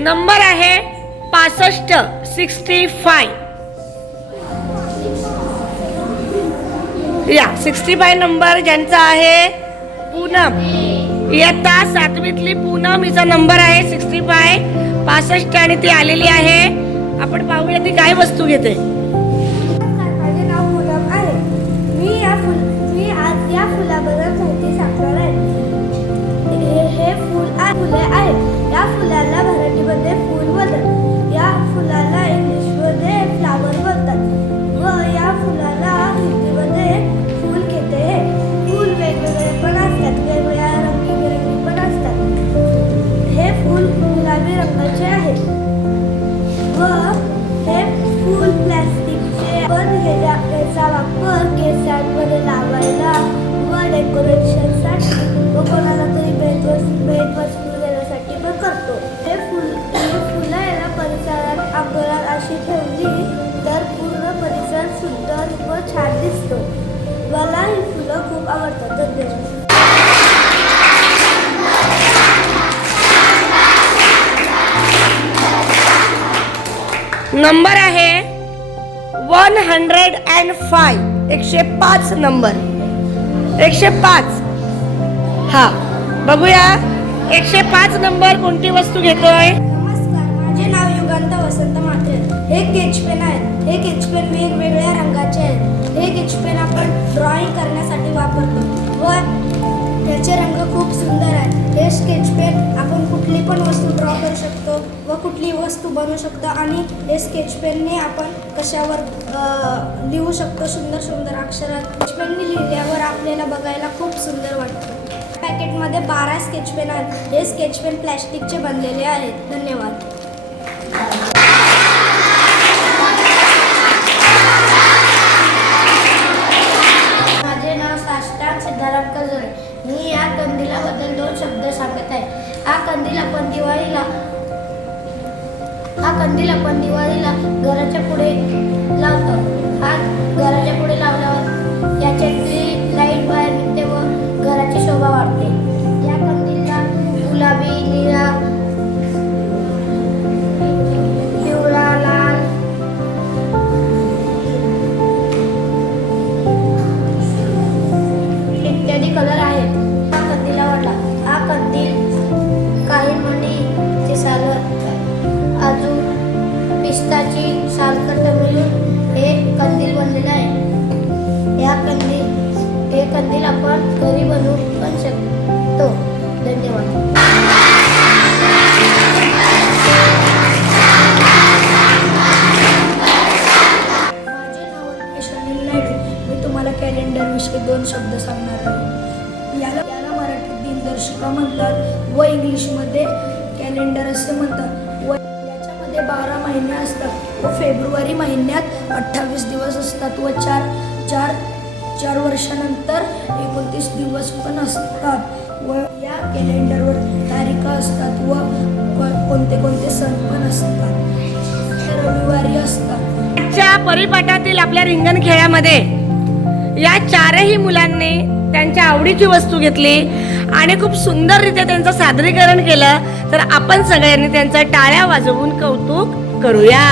Number आहे पासष्ट sixty five. या सिक्स्टी फाय नंबर ज्यांचा आहे पूनम. इयत्ता सातवीतली पूनम हिचा नंबर आहे सिक्स्टी फाय. पासष्ट आणि ती आलेली आहे. आपण पाहूया ती काय वस्तू घेते. आवडतात धन्यवाद नंबर आहे वन हंड्रेड अँड फाय एकशे पाच नंबर. एकशे पाच. हा बघूया. एकशे पाच नंबर कोणती वस्तू घेतोय? माझे नाव युगांत वसंत मात्रे हे केच पेन आहेत. हे केच पेन वेगवेगळ्या रंगाचे आहेत. हे केच पेन आपण ड्रॉइंग करण्यासाठी वापरतो. व त्याचे रंग खूप सुंदर आहेत. हे स्केच पेन आपण कुठली पण वस्तू ड्रॉ करू शकतो व कुठली वस्तू बनवू शकतो आणि हे स्केच पेनने आपण कशावर लिहू शकतो सुंदर सुंदर अक्षरात स्केच पेनने लिहिल्यावर आपल्याला बघायला खूप सुंदर वाटतं. पॅकेटमध्ये बारा स्केच पेन आहेत. हे स्केच पेन प्लॅस्टिकचे बनलेले आहेत. धन्यवाद. हा कंदील आपण दिवाळीला हा कंदील आपण दिवाळीला घराच्या पुढे लावतो. हा घराच्या पुढे लावल्यावर याच्यातली लाइट बाहेर निघते व घराची शोभा वाढते. या कंदीलला गुलाबी निळा पिवळा लाल इत्यादी कलर कंदील आपण घरी बनवू पण शकतो. धन्यवाद. माझे नाव नायडू मी तुम्हाला कॅलेंडरविषयी दोन शब्द सांगणार आहे. याला याला मराठीत दिनदर्शिका म्हणतात. व इंग्लिशमध्ये कॅलेंडर असे म्हणतात. व याच्यामध्ये बारा महिने असतात. व फेब्रुवारी महिन्यात अठ्ठावीस दिवस असतात. व चार चार चार वर्षानंतर एकोणतीस दिवस पण असतात व या कॅलेंडरवर तारीख असतात व कोणते कोणते सण पण असतात. रविवारी असतात. आजच्या परिपाठातील आपल्या रिंगण खेळामध्ये या चारही मुलांनी त्यांच्या आवडीची वस्तू घेतली आणि खूप सुंदररित्या त्यांचं सादरीकरण केलं. तर आपण सगळ्यांनी त्यांचं टाळ्या वाजवून कौतुक करूया.